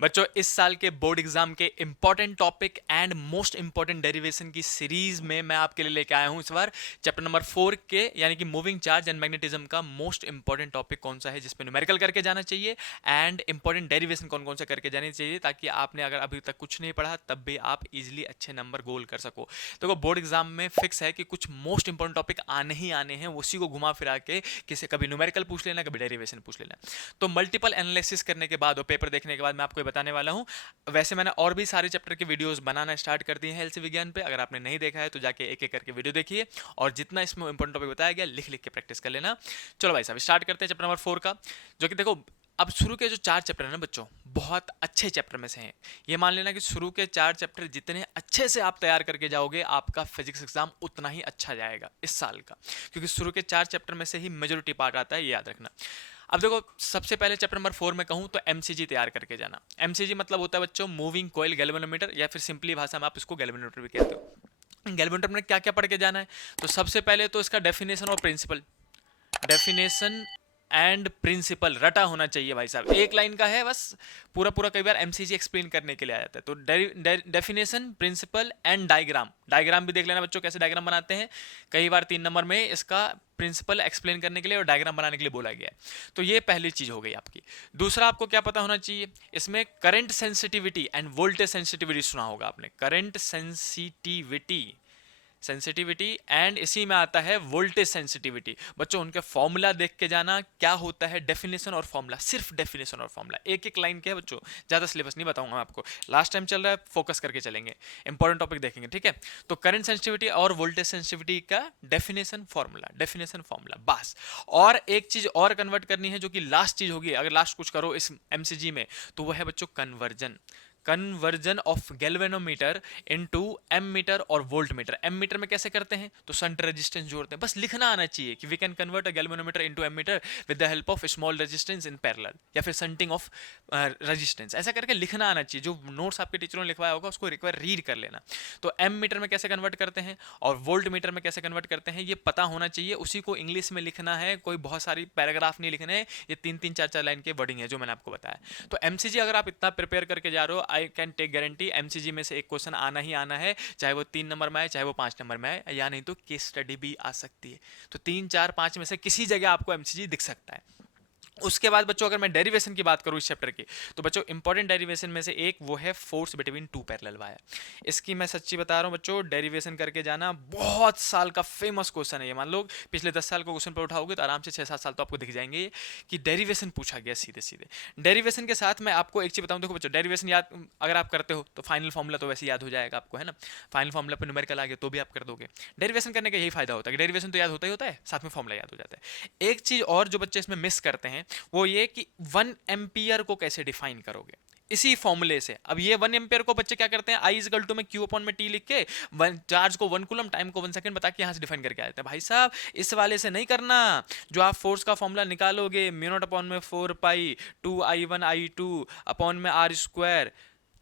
बच्चों इस साल के बोर्ड एग्जाम के important topic and most important derivation की सीरीज में मैं आपके लिए लेके आया हूं इस बार चैप्टर नंबर 4 के यानी कि मूविंग चार्ज एंड मैग्नेटिज्म का मोस्ट इंपॉर्टेंट टॉपिक कौन सा है जिसपे न्यूमेरिकल करके जाना चाहिए एंड इंपॉर्टेंट डेरिवेशन कौन कौन से करके जाने चाहिए ताकि आपने अगर अभी तक कुछ नहीं पढ़ा तब भी आप इजिली अच्छे नंबर गोल कर सको। तो बोर्ड एग्जाम में फिक्स है कि कुछ मोस्ट इंपॉर्टेंट टॉपिक आने ही आने हैं, उसी को घुमा फिरा के किसी कभी न्यूमेरिकल पूछ लेना कभी डेरिवेशन पूछ लेना। तो मल्टीपल एनालिसिस करने के बाद और पेपर देखने के बाद मैं आपको बताने वाला हूं। वैसे मैंने और भी सारे चैप्टर के वीडियोस बनाना स्टार्ट कर दिए हैं एलसी विज्ञान पे, अगर आपने नहीं देखा है तो जाके एक एक करके वीडियो देखिए और जितना इसमें इंपॉर्टेंट टॉपिक बताया गया लिख लिख के प्रैक्टिस कर लेना। चलो भाई साहब स्टार्ट करते हैं चैप्टर नंबर 4 का, जो कि देखो अब शुरू के जो 4 चैप्टर है ना बच्चों बहुत अच्छे चैप्टर में से हैं। ये मान लेना कि शुरू के 4 चैप्टर जितने अच्छे से आप तैयार करके जाओगे आपका फिजिक्स एग्जाम उतना ही अच्छा जाएगा इस साल का, क्योंकि शुरू के 4 चैप्टर में से ही मेजोरिटी पार्ट आता है, ये याद रखना। अब देखो सबसे पहले चैप्टर नंबर 4 में कहूं तो एमसीजी तैयार करके जाना। एमसीजी मतलब होता है बच्चों मूविंग कॉइल गैल्वेनोमीटर, या फिर सिंपली भाषा में आप इसको गैल्वेनोमीटर भी कहते हो। गैल्वेनोमीटर में क्या क्या पढ़ के जाना है, तो सबसे पहले तो इसका डेफिनेशन और प्रिंसिपल, डेफिनेशन एंड प्रिंसिपल रटा होना चाहिए भाई साहब, एक लाइन का है बस, पूरा पूरा कई बार एमसीजी एक्सप्लेन करने के लिए आ जाता है। तो definition principle and diagram, diagram भी देख लेना बच्चों कैसे डायग्राम बनाते हैं, कई बार 3 नंबर में इसका प्रिंसिपल एक्सप्लेन करने के लिए और डायग्राम बनाने के लिए बोला गया है। तो ये पहली चीज हो गई आपकी। दूसरा आपको क्या पता होना चाहिए, इसमें current sensitivity end voltage sensitivity सुना होगा आपने, करंट सेंसिटिविटी, सेंसिटिविटी एंड इसी में आता है वोल्टेज सेंसिटिविटी। बच्चों उनके फॉर्मूला देख के जाना क्या होता है, डेफिनेशन और फॉर्मूला, सिर्फ डेफिनेशन और फॉर्मूला, एक एक लाइन के है बच्चों, ज्यादा सिलेबस नहीं बताऊंगा मैं आपको, लास्ट टाइम चल रहा है फोकस करके चलेंगे, इंपॉर्टेंट टॉपिक देखेंगे ठीक है। तो करंट सेंसिटिविटी और वोल्टेज सेंसिटिविटी का डेफिनेशन फॉर्मूला, डेफिनेशन फॉर्मूला बस। और एक चीज और कन्वर्ट करनी है जो कि लास्ट चीज होगी, अगर लास्ट कुछ करो इस एमसीजी में तो वो है बच्चों conversion, conversion of galvanometer into ammeter और वोल्ट मीटर। एम मीटर में कैसे करते हैं, तो शंट रेजिस्टेंस जोड़ते हैं, बस लिखना आना चाहिए कि we can convert a galvanometer into ammeter with the help of small resistance in parallel, या फिर शंटिंग ऑफ रेजिस्टेंस, ऐसा करके लिखना आना चाहिए। जो नोट्स आपके टीचरों ने लिखवाया होगा उसको एक बार रीड कर लेना। तो एम मीटर में कैसे कन्वर्ट करते हैं और वोल्ट मीटर में कैसे कन्वर्ट करते हैं ये पता होना चाहिए, उसी को इंग्लिश में लिखना है, कोई बहुत सारी पैराग्राफ नहीं लिखने हैं, ये 3 3 4 4 लाइन के वर्डिंग है जो मैंने आपको बताया। तो एमसीजी अगर आप इतना प्रिपेयर करके जा रहे हो I can take guarantee MCQ में से एक क्वेश्चन आना ही आना है, चाहे वो 3 नंबर में आए चाहे वो 5 नंबर में आए, या नहीं तो केस स्टडी भी आ सकती है। तो 3 4 5 में से किसी जगह आपको एमसीजी दिख सकता है। उसके बाद बच्चों अगर मैं डेरिवेशन की बात करूं इस चैप्टर की, तो बच्चों इंपॉर्टेंट डेरिवेशन में से एक वो है force between two parallel wire. इसकी मैं सच्ची बता रहा हूं बच्चों, डेरिवेशन करके जाना, बहुत साल का फेमस क्वेश्चन है ये, मान लो पिछले 10 साल को क्वेश्चन पर उठाओगे तो आराम से 6 7 साल तो आपको दिख जाएंगे कि डेरिवेशन पूछा गया सीधे सीधे। डेरिवेशन के साथ मैं आपको एक चीज बताऊं, देखो बच्चों डेरिवेशन याद अगर आप करते हो तो फाइनल फॉर्मूला तो वैसे याद हो जाएगा आपको, है ना, फाइनल फॉर्मूला पर न्यूमेरिकल आ गया तो भी आप कर दोगे। डेरिवेशन करने का यही फायदा होता है कि डेरिवेशन तो याद होता है साथ में फॉर्मूला याद हो जाता है। एक चीज और जो बच्चे इसमें मिस करते हैं वो ये कि 1 एम्पियर को कैसे डिफाइन करोगे इसी फॉर्मूले से। अब ये 1 एम्पियर को बच्चे क्या करते हैं, आई इज इक्वल टू में क्यू अपॉन में टी लिख के चार्ज को 1 कूलम टाइम को 1 सेकंड बता के यहां से डिफाइन करके आते हैं। भाई साहब इस वाले से नहीं करना, जो आप फोर्स का फॉर्मूला निकालोगे म्यू नॉट अपॉन में 4 पाई 2I1I2 अपॉन में आर स्क्वायर,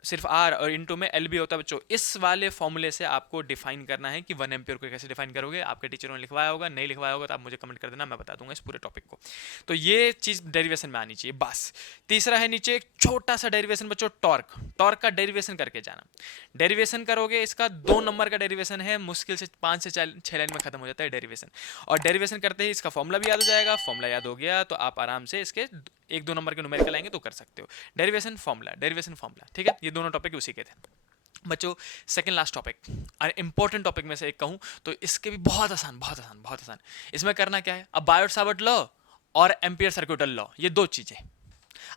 सिर्फ आर और इनटू में एल भी होता है बच्चों, इस वाले फॉर्मूले से आपको डिफाइन करना है कि 1 एम्पियर को कैसे डिफाइन करोगे। आपके टीचरों ने लिखवाया होगा, नहीं लिखवाया होगा तो आप मुझे कमेंट कर देना, मैं बता दूंगा इस पूरे टॉपिक को। तो ये चीज डेरिवेशन में आनी चाहिए बस। तीसरा है नीचे एक छोटा सा डेरिवेशन बच्चों, टॉर्क, टॉर्क का डेरिवेशन करके जाना। डेरिवेशन करोगे इसका 2 नंबर का डेरिवेशन है, मुश्किल से 5 से 6 लाइन में खत्म हो जाता है डेरिवेशन। और डेरिवेशन करते ही इसका फॉर्मूला भी याद हो जाएगा, फॉर्मूला याद हो गया तो आप आराम से इसके 1 2 नंबर के न्यूमेरिकल आएंगे तो कर सकते हो। डेरिवेशन फॉर्मूला, डेरिवेशन फॉर्मूला, ठीक है, ये दोनों टॉपिक उसी के थे बच्चों। सेकंड लास्ट टॉपिक और इंपॉर्टेंट टॉपिक में से एक कहूं तो इसके भी बहुत आसान, बहुत आसान, बहुत आसान। इसमें करना क्या है, अब बायोट सावर्ट लॉ और एम्पियर सर्किटल लॉ, ये 2 चीजें।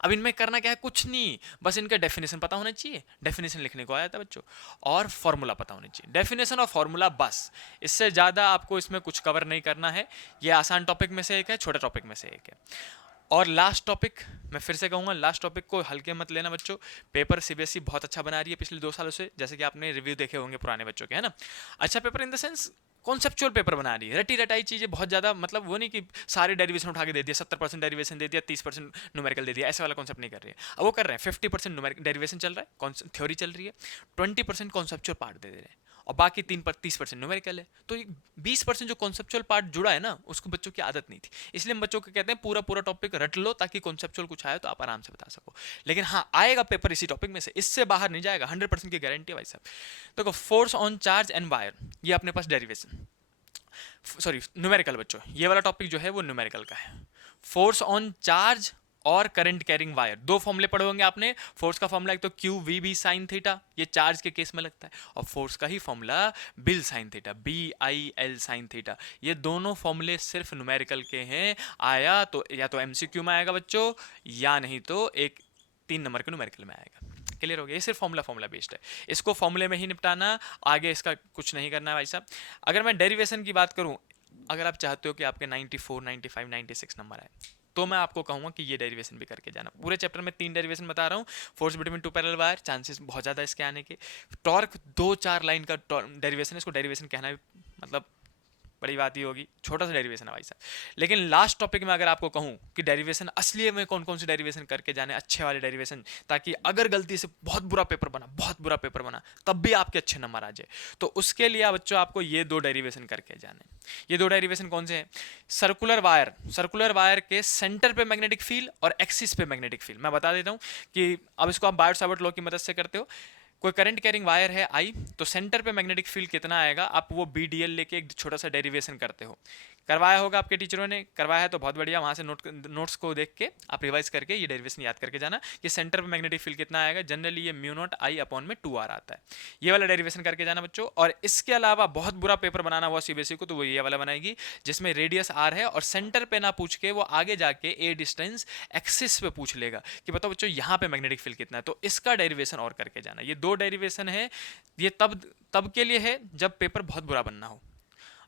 अब इनमें करना क्या है, कुछ नहीं, बस इनका डेफिनेशन पता होना चाहिए, डेफिनेशन लिखने को आया था बच्चों, और फॉर्मूला पता होना चाहिए, डेफिनेशन और फॉर्मूला बस। इससे ज्यादा आपको इसमें कुछ कवर नहीं करना है। ये आसान टॉपिक में से एक है, छोटे टॉपिक में से एक है। और लास्ट टॉपिक मैं फिर से कहूंगा, लास्ट टॉपिक को हल्के मत लेना बच्चों, पेपर सीबीएसई बहुत अच्छा बना रही है पिछले 2 सालों से, जैसे कि आपने रिव्यू देखे होंगे पुराने बच्चों के, है ना। अच्छा paper in the sense conceptual paper बना रही है, रटी रटाई चीजें बहुत ज्यादा, मतलब वो नहीं कि सारे डेरिवेशन उठा के दे दिया, 70% डेरिवेशन दे दिया, 30% न्यूमेरिकल दे दिया, ऐसे वाला कॉन्सेप्ट नहीं कर रही है। अब वो कर रहे हैं 50% डेरिवेशन चल रहा है, थ्योरी चल रही है, 20% कॉन्सेप्चुअल पार्ट दे दे रहे हैं, और बाकी 30% न्यूमेरिकल है। तो 20% जो कॉन्सेप्चुअल पार्ट जुड़ा है ना, उसको बच्चों की आदत नहीं थी। इसलिए हम बच्चों को कहते हैं पूरा पूरा टॉपिक रट लो, ताकि कॉन्सेप्चुअल कुछ आए तो आप आराम से बता सको। लेकिन हाँ, आएगा पेपर इसी टॉपिक में से, इससे बाहर नहीं जाएगा, 100% की गारंटी है भाई साहब। देखो, force on charge and wire, ये अपने पास डेरिवेशन, सॉरी न्यूमेरिकल बच्चों, ये वाला टॉपिक जो है वो न्यूमेरिकल का है। फोर्स ऑन चार्ज और करंट कैरिंग वायर, दो फॉर्मूले पढ़े होंगे आपने। फोर्स का फॉर्मूला एक तो Q V B sine theta, ये चार्ज के केस में लगता है, और फोर्स का ही फॉर्मूला बिल sine theta, B I L sine theta. ये दोनों फॉर्मूले सिर्फ न्यूमेरिकल के हैं। आया तो या तो एमसीक्यू में आएगा बच्चों, या नहीं तो एक 3 नंबर के न्यूमेरिकल में आएगा। क्लियर हो गया? ये सिर्फ फॉर्मूला बेस्ड है, इसको फॉर्मूले में ही निपटाना, आगे इसका कुछ नहीं करना है भाई साहब। अगर मैं डेरिवेशन की बात करूं, अगर आप चाहते हो कि आपके 94, 95, 96 नंबर आए, तो मैं आपको कहूंगा कि ये डेरिवेशन भी करके जाना। पूरे चैप्टर में 3 डेरिवेशन बता रहा हूँ। Force between two parallel wire, chances बहुत ज़्यादा इसके आने के। टॉर्क 2-4 लाइन का डेरिवेशन है, इसको डेरिवेशन कहना भी मतलब बड़ी बात ही होगी, छोटा सा डेरिवेशन है भाई साहब। लेकिन लास्ट टॉपिक में अगर आपको कहूँ कि डेरिवेशन असली में कौन कौन से डेरिवेशन करके जाने, अच्छे वाले डेरिवेशन, ताकि अगर गलती से बहुत बुरा पेपर बना तब भी आपके अच्छे नंबर आ जाए, तो उसके लिए बच्चों आपको ये 2 डेरिवेशन करके जाने। ये 2 डेरिवेशन कौन से हैं? सर्कुलर वायर के सेंटर पे मैग्नेटिक फील्ड और एक्सिस पे मैग्नेटिक फील्ड। मैं बता देता हूँ कि अब इसको आप बायोट-सावर्ट लॉ की मदद से करते हो। कोई करंट कैरिंग वायर है आई, तो सेंटर पे मैग्नेटिक फील्ड कितना आएगा, आप वो BDL लेके एक छोटा सा डेरिवेशन करते हो। करवाया होगा आपके टीचरों ने, करवाया है तो बहुत बढ़िया, वहाँ से नोट्स को देख के आप रिवाइज करके ये डेरिवेशन याद करके जाना कि सेंटर पे मैग्नेटिक फील्ड कितना आएगा। जनरली ये म्यू नॉट आई अपॉन में 2r आता है। ये वाला डेरिवेशन करके जाना बच्चों। और इसके अलावा बहुत बुरा पेपर बनाना हुआ CBSE को, तो वो ये वाला बनाएगी जिसमें रेडियस r है और सेंटर पे ना पूछ के वो आगे जाके a डिस्टेंस एक्सिस पे पूछ लेगा कि बताओ बच्चों यहाँ पे मैग्नेटिक फील्ड कितना है, तो इसका डेरिवेशन और करके जाना। ये 2 डेरिवेशन है। ये तब के लिए है जब पेपर बहुत बुरा बनना हो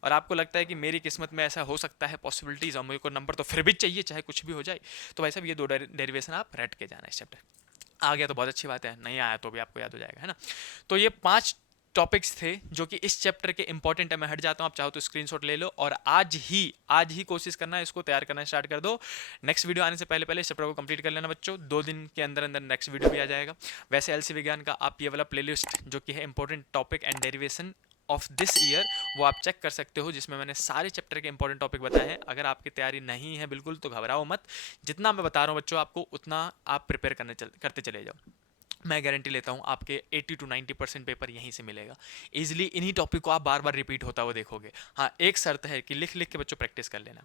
और आपको लगता है कि मेरी किस्मत में ऐसा हो सकता है, पॉसिबिलिटीज, और मेरे को नंबर तो फिर भी चाहिए चाहे कुछ भी हो जाए। तो भाई साहब ये 2 डेरिवेशन आप रट के जाना इस चैप्टर। आ गया तो बहुत अच्छी बात है, नहीं आया तो भी आपको याद हो जाएगा, है ना। तो ये 5 टॉपिक्स थे जो कि इस चैप्टर के इंपॉर्टेंट है। मैं हट जाता हूँ, आप चाहो तो स्क्रीनशॉट ले लो और आज ही कोशिश करना है, इसको तैयार करना स्टार्ट कर दो। नेक्स्ट वीडियो आने से पहले पहले इस चैप्टर को कंप्लीट कर लेना बच्चों। 2 दिन के अंदर अंदर नेक्स्ट वीडियो भी आ जाएगा। वैसे LC विज्ञान का आप ये वाला प्लेलिस्ट जो कि है important topic and derivation of this year, वो आप चेक कर सकते हो, जिसमें मैंने सारे चैप्टर के इंपॉर्टेंट टॉपिक बताए हैं। अगर आपकी तैयारी नहीं है बिल्कुल तो घबराओ मत, जितना मैं बता रहा हूँ बच्चों आपको उतना आप प्रिपेयर करते चले जाओ। मैं गारंटी लेता हूँ आपके 80 to 90% पेपर यहीं से मिलेगा इजीली। इन्हीं टॉपिक को आप बार बार रिपीट होता हुआ देखोगे। हाँ, एक शर्त है कि लिख लिख के बच्चों प्रैक्टिस कर लेना।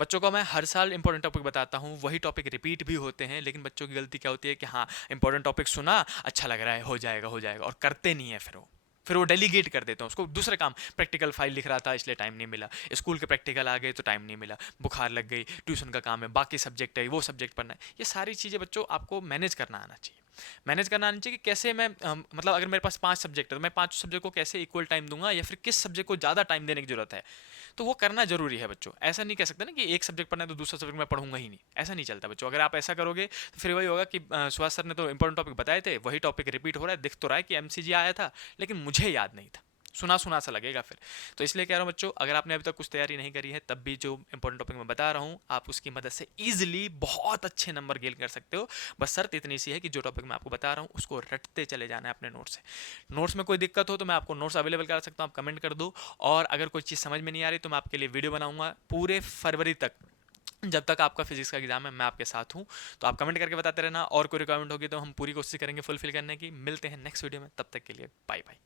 बच्चों को मैं हर साल इंपॉर्टेंट टॉपिक बताता हूँ, वही टॉपिक रिपीट भी होते हैं, लेकिन बच्चों की गलती क्या होती है कि हाँ इंपॉर्टेंट टॉपिक सुना, अच्छा लग रहा है, हो जाएगा और करते नहीं है। फिर वो डेलीगेट कर देते हैं उसको दूसरे काम। प्रैक्टिकल फाइल लिख रहा था इसलिए टाइम नहीं मिला, स्कूल के प्रैक्टिकल आ गए तो टाइम नहीं मिला, बुखार लग गई, ट्यूशन का काम है, बाकी सब्जेक्ट है, वो सब्जेक्ट पढ़ना है। ये सारी चीज़ें बच्चों आपको मैनेज करना आना चाहिए। मैनेज करना आना चाहिए कि कैसे मैं मतलब अगर मेरे पास 5 सब्जेक्ट है तो मैं 5 सब्जेक्ट को कैसे इक्वल टाइम दूंगा, या फिर किस सब्जेक्ट को ज़्यादा टाइम देने की जरूरत है, तो वो करना जरूरी है बच्चों। ऐसा नहीं कह सकते ना कि एक सब्जेक्ट पढ़ना है तो दूसरा सब्जेक्ट मैं पढ़ूंगा ही नहीं, ऐसा नहीं चलता बच्चों। अगर आप ऐसा करोगे तो फिर वही होगा कि सुभाष सर ने तो इंपॉर्टेंट टॉपिक बताए थे, वही टॉपिक रिपीट हो रहा है, दिख तो रहा है कि MCG आया था, लेकिन मुझे याद नहीं था, सुना सुना सा लगेगा फिर। तो इसलिए कह रहा हूँ बच्चों, अगर आपने अभी तक कुछ तैयारी नहीं करी है, तब भी जो इंपॉर्टेंट टॉपिक मैं बता रहा हूँ आप उसकी मदद से ईजिली बहुत अच्छे नंबर गेन कर सकते हो। बस शर्त इतनी सी है कि जो टॉपिक मैं आपको बता रहा हूँ उसको रटते चले जाना है अपने नोट्स से। नोट्स में कोई दिक्कत हो तो मैं आपको नोट्स अवेलेबल करा सकता हूँ, आप कमेंट कर दो। और अगर कोई चीज़ समझ में नहीं आ रही तो मैं आपके लिए वीडियो बनाऊंगा पूरे फरवरी तक, जब तक आपका फिजिक्स का एग्जाम है मैं आपके साथ हूँ। तो आप कमेंट करके बताते रहना, और कोई रिक्वायरमेंट होगी तो हम पूरी कोशिश करेंगे फुलफिल करने की। मिलते हैं नेक्स्ट वीडियो में, तब तक के लिए बाय बाय।